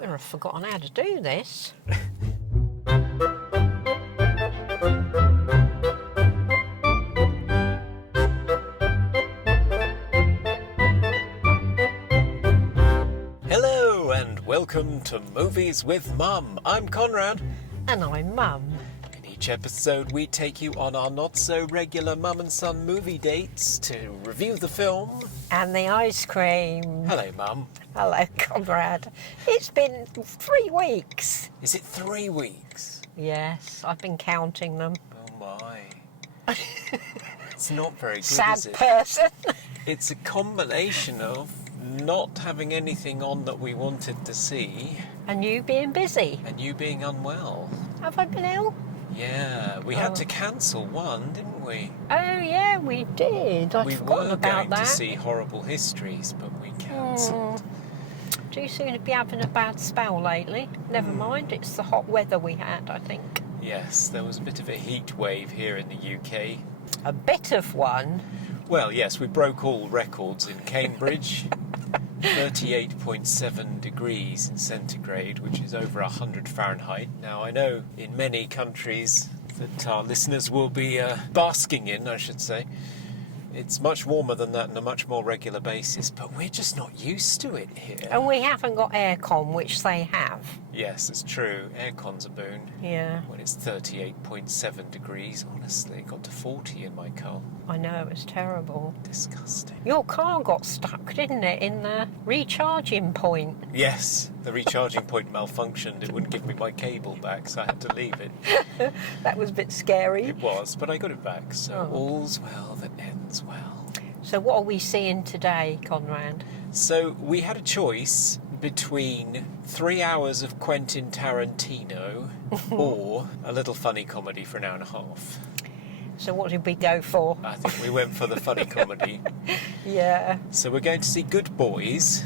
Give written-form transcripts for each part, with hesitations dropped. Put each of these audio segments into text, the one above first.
Well, I've forgotten how to do this. Hello and welcome to Movies with Mum. I'm Conrad. And I'm Mum. In each episode we take you on our not so regular mum and son movie dates to review the film. And the ice cream. Hello Mum. Hello, Conrad. It's been 3 weeks. Is it 3 weeks? Yes, I've been counting them. Oh my. It's not very good, Sad is it? person. It's a combination of not having anything on that we wanted to see And you being busy. and you being unwell. Have I been ill? Yeah, we had to cancel one, didn't we? Oh, yeah, we did. I'd We forgotten were about going that. to see Horrible Histories, but we cancelled. Do you seem to be having a bad spell lately? Never mind, it's the hot weather we had, I think. Yes, there was a bit of a heat wave here in the UK. A bit of one. Well, yes, we broke all records in Cambridge. 38.7 degrees in centigrade, which is over 100 Fahrenheit. Now, I know in many countries that our listeners will be basking in, I should say. It's much warmer than that on a much more regular basis, but we're just not used to it here. And we haven't got aircon, which they have. Yes, it's true. Aircon's a boon. Yeah, When it's 38.7 degrees, honestly, it got to 40 in my car. I know, it's terrible. Disgusting. Your car got stuck, didn't it, in the recharging point? Yes, the recharging point malfunctioned. It wouldn't give me my cable back, so I had to leave it. That was a bit scary. It was, but I got it back, so Oh. all's well that ends well. So what are we seeing today, Conrad? So we had a choice between 3 hours of Quentin Tarantino or a little funny comedy for an hour and a half. So what did we go for? I think we went for the funny comedy. Yeah. So we're going to see Good Boys,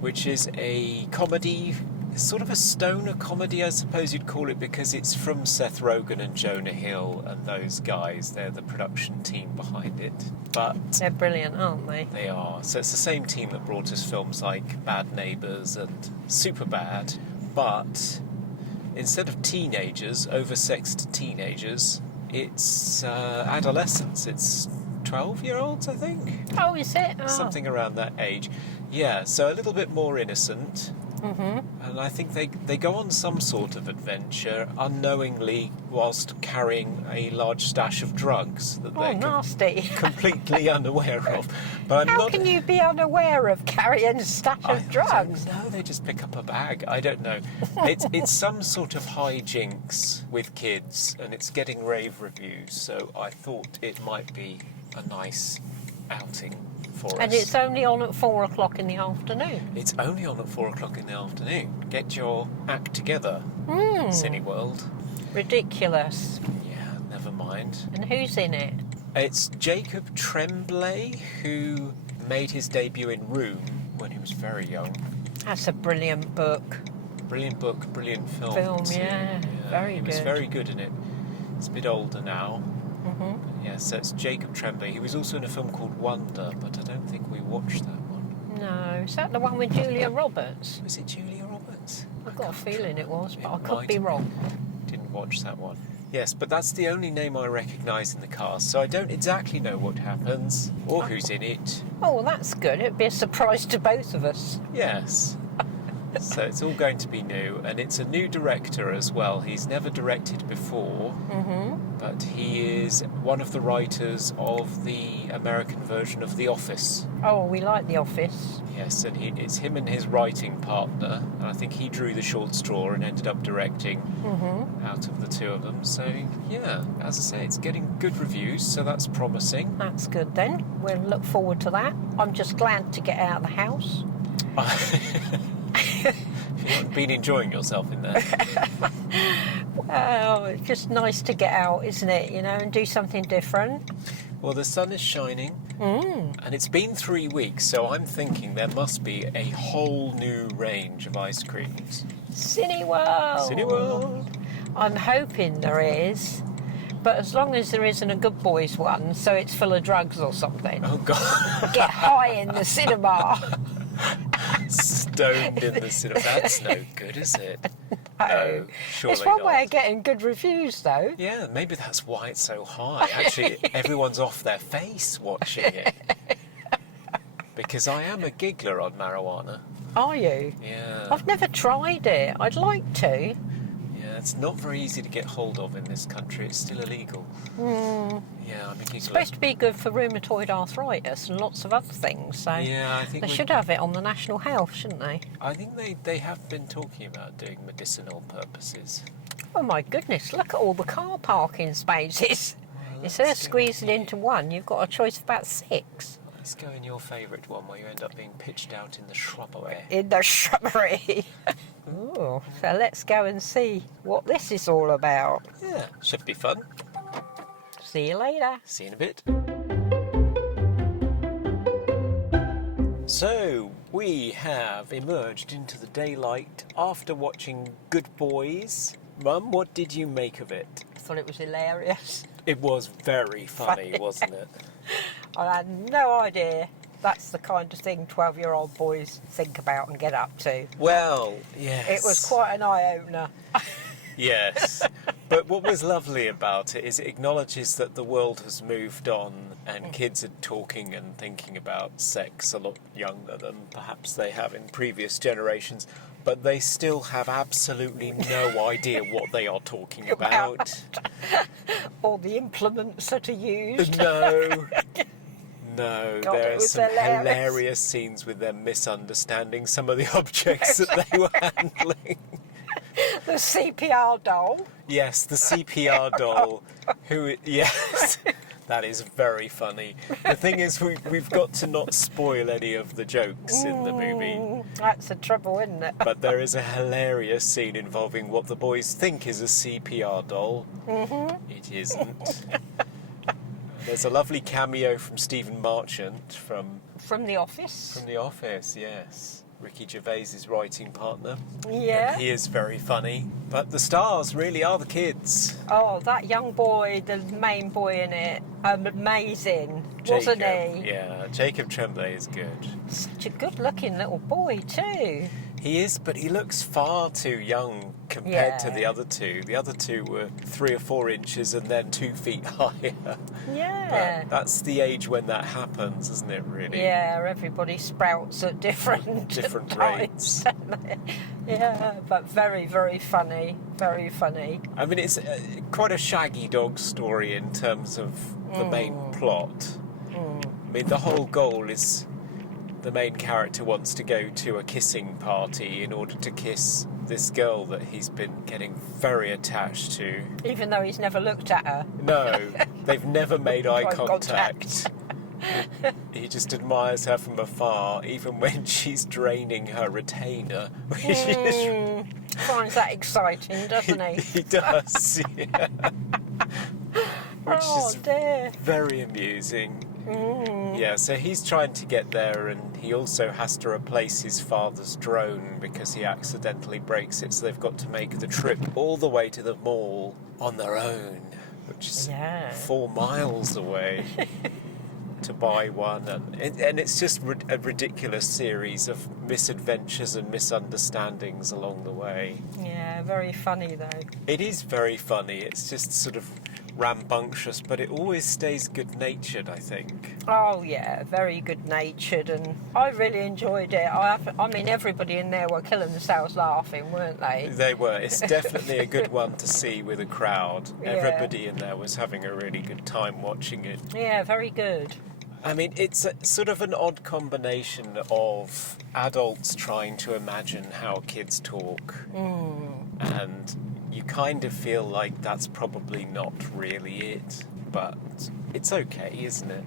which is a comedy, sort of a stoner comedy, I suppose you'd call it, because it's from Seth Rogen and Jonah Hill and those guys. They're the production team behind it. But They're brilliant, aren't they? they are. So it's the same team that brought us films like Bad Neighbours and Superbad. But instead of teenagers, oversexed teenagers, it's adolescents. It's 12-year-olds, I think. Oh, is it? Oh. Something around that age. Yeah, so a little bit more innocent. And I think they go on some sort of adventure unknowingly whilst carrying a large stash of drugs that Oh, they're nasty. completely unaware of. But I'm How not. can you be unaware of carrying a stash of drugs? No, they just pick up a bag. I don't know. It's some sort of hijinks with kids, and it's getting rave reviews. So I thought it might be a nice outing for And us. it's only on at 4 o'clock in the afternoon. It's only on at 4 o'clock in the afternoon. Get your act together, Cineworld. Ridiculous. Yeah, never mind. And who's in it? It's Jacob Tremblay, who made his debut in Room when he was very young. That's a brilliant book. Brilliant book, brilliant film. Film, too. yeah. Very He was good. very good in it. It's a bit older now. Yeah, so it's Jacob Tremblay. He was also in a film called Wonder, but I don't think we watched that one. No, is that the one with Julia Roberts? Was it Julia Roberts? I've got a feeling it was, but I It could might be have wrong. Didn't watch that one. Yes, but that's the only name I recognise in the cast, so I don't exactly know what happens or who's in it. Oh, well, that's good. It'd be a surprise to both of us. Yes. So it's all going to be new, and it's a new director as well. He's never directed before, but he is one of the writers of the American version of The Office. Oh, we like The Office. Yes, and it's him and his writing partner, and I think he drew the short straw and ended up directing out of the two of them. So, yeah, as I say, it's getting good reviews, so that's promising. That's good then. We'll look forward to that. I'm just glad to get out of the house. You've not been enjoying yourself in there. Well, it's just nice to get out, isn't it? You know, and do something different. Well, the sun is shining, and it's been 3 weeks, so I'm thinking there must be a whole new range of ice creams. Cineworld. Cineworld. I'm hoping there is, but as long as there isn't a Good Boys one, so it's full of drugs or something. Oh, God. Get high in the cinema. Stop. stoned in the cinema. That's no good, is it? No, surely It's one not. way of getting good reviews, though. Yeah, maybe that's why it's so high. Actually, everyone's off their face watching it. Because I am a giggler on marijuana. Are you? Yeah. I've never tried it. I'd like to. Yeah, it's not very easy to get hold of in this country. It's still illegal. Yeah, I'm a giggler. It's supposed to be good for rheumatoid arthritis and lots of other things, so Yeah, I think they should have it on the national health, shouldn't they? I think they have been talking about doing medicinal purposes. Oh my goodness, look at all the car parking spaces. Well, Instead of let's go squeezing here. into one, you've got a choice of about 6. Let's go in your favourite one where you end up being pitched out in the shrubbery. In the shrubbery. Ooh, so let's go and see what this is all about. Yeah, should be fun. See you later. See you in a bit. So, we have emerged into the daylight after watching Good Boys. Mum, what did you make of it? I thought it was hilarious. It was very funny, wasn't it? I had no idea that's the kind of thing 12-year-old boys think about and get up to. Well, yes. It was quite an eye-opener. Yes. But what was lovely about it is it acknowledges that the world has moved on and kids are talking and thinking about sex a lot younger than perhaps they have in previous generations, but they still have absolutely no idea what they are talking about. All the implements that are used. No. No, God, there it are was some hilarious. hilarious scenes with them misunderstanding some of the objects that they were handling. The CPR doll. Yes, the CPR doll. Yes, that is very funny. The thing is, we've got to not spoil any of the jokes in the movie. That's the trouble, isn't it? But there is a hilarious scene involving what the boys think is a CPR doll. It isn't. There's a lovely cameo from Stephen Marchant from From The Office. The Office, yes. Ricky Gervais's writing partner. Yeah. He is very funny. But the stars really are the kids. Oh, that young boy, the main boy in it, amazing, wasn't he? Yeah, Jacob Tremblay is good. Such a good-looking little boy too. He is, but he looks far too young compared to Yeah. the other two. The other two were 3 or 4 inches and then 2 feet higher. Yeah. But that's the age when that happens, isn't it, really? Yeah, everybody sprouts at different Different times. Yeah, but very, very funny. Very funny. I mean, it's quite a shaggy dog story in terms of the main plot. I mean, the whole goal is the main character wants to go to a kissing party in order to kiss this girl that he's been getting very attached to. Even though he's never looked at her. No, they've never made eye Eye contact. He just admires her from afar, even when she's draining her retainer. Which is Finds that exciting, doesn't he? he does, yeah. Which is Dear. very amusing. Yeah, so he's trying to get there, and he also has to replace his father's drone because he accidentally breaks it, so they've got to make the trip all the way to the mall on their own, which is Yeah. 4 miles away to buy one, and it's just a ridiculous series of misadventures and misunderstandings along the way. Yeah, very funny though. It is very funny. It's just sort of rambunctious, but it always stays good-natured, I think. Oh yeah, very good-natured, and I really enjoyed it. I mean, everybody in there were killing themselves laughing, weren't they? They were. It's definitely a good one to see with a crowd. Yeah. Everybody in there was having a really good time watching it. Yeah, very good. I mean, it's sort of an odd combination of adults trying to imagine how kids talk, and you kind of feel like that's probably not really it, but it's okay, isn't it?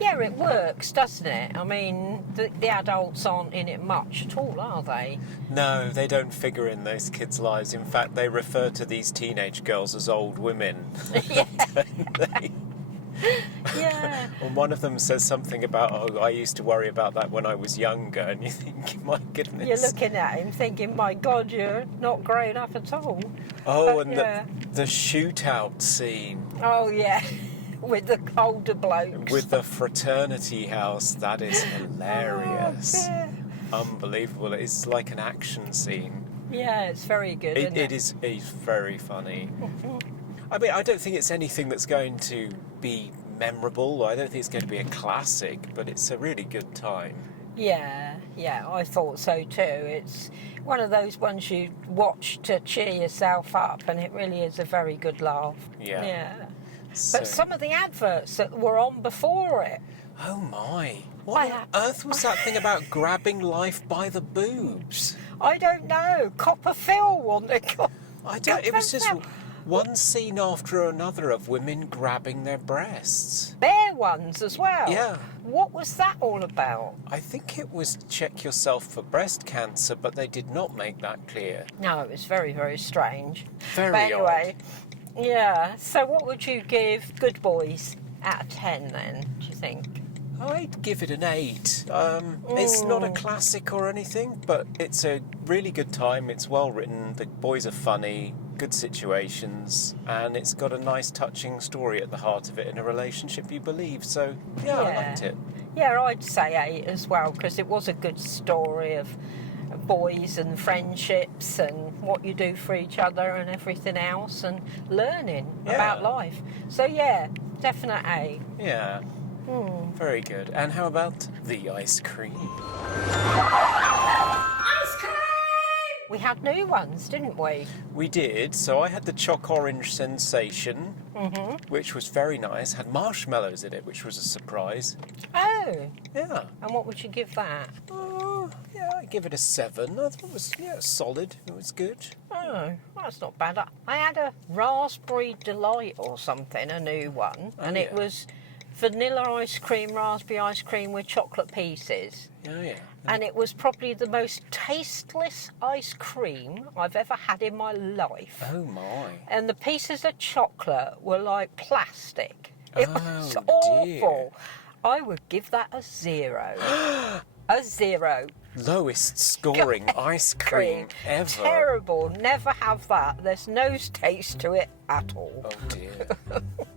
Yeah, it works, doesn't it? I mean, the adults aren't in it much at all, are they? No, they don't figure in those kids' lives. In fact, they refer to these teenage girls as old women. Yeah. Don't they? Yeah. And one of them says something about, oh, I used to worry about that when I was younger, and you think, my goodness. You're looking at him thinking, my God, you're not grown up at all. Oh, But, and yeah. the shootout scene Oh, yeah. With the older blokes. with the fraternity house, that is hilarious. Oh, yeah. Unbelievable. It's like an action scene. Yeah, it's very good, isn't it? It is very funny. I mean, I don't think it's anything that's going to be memorable. I don't think it's going to be a classic, but it's a really good time. Yeah, I thought so too. It's one of those ones you watch to cheer yourself up, and it really is a very good laugh. Yeah. But some of the adverts that were on before it. Oh my. What on earth was that thing about grabbing life by the boobs? I don't know. Copper Phil wanted. It was just one scene after another of women grabbing their breasts. Bare ones as well. Yeah. What was that all about? I think it was check yourself for breast cancer, but they did not make that clear. No, it was very, very strange. Very but anyway, odd. Yeah. So what would you give Good Boys out of 10 then, do you think? I'd give it an 8. It's not a classic or anything, but it's a really good time. It's well written. The boys are funny, good situations, and it's got a nice, touching story at the heart of it in a relationship you believe. So, yeah. I liked it. Yeah, I'd say 8 as well, because it was a good story of boys and friendships and what you do for each other and everything else and learning about life. So, yeah, definite A. Yeah. Very good. And how about the ice cream? Ice cream! We had new ones, didn't we? We did. So I had the choc orange sensation, which was very nice. Had marshmallows in it, which was a surprise. Oh. Yeah. And what would you give that? Yeah, I'd give it a 7. I thought it was solid. It was good. Oh, that's not bad. I had a raspberry delight or something, a new one, and it was vanilla ice cream, raspberry ice cream with chocolate pieces. Oh, yeah. And it was probably the most tasteless ice cream I've ever had in my life. Oh, my. And the pieces of chocolate were like plastic. It was dear. awful. I would give that a 0. A 0. Lowest scoring ice cream ever. Terrible. Never have that. There's no taste to it at all. Oh dear.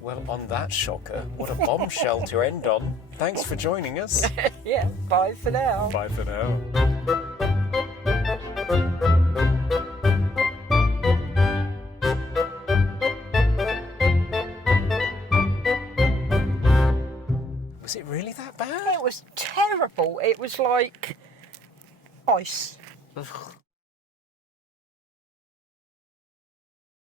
Well, on that shocker, what a bombshell to end on. Thanks for joining us. Yeah, bye for now. Bye for now. Was it really that bad? It was terrible. It was like ice. Ugh.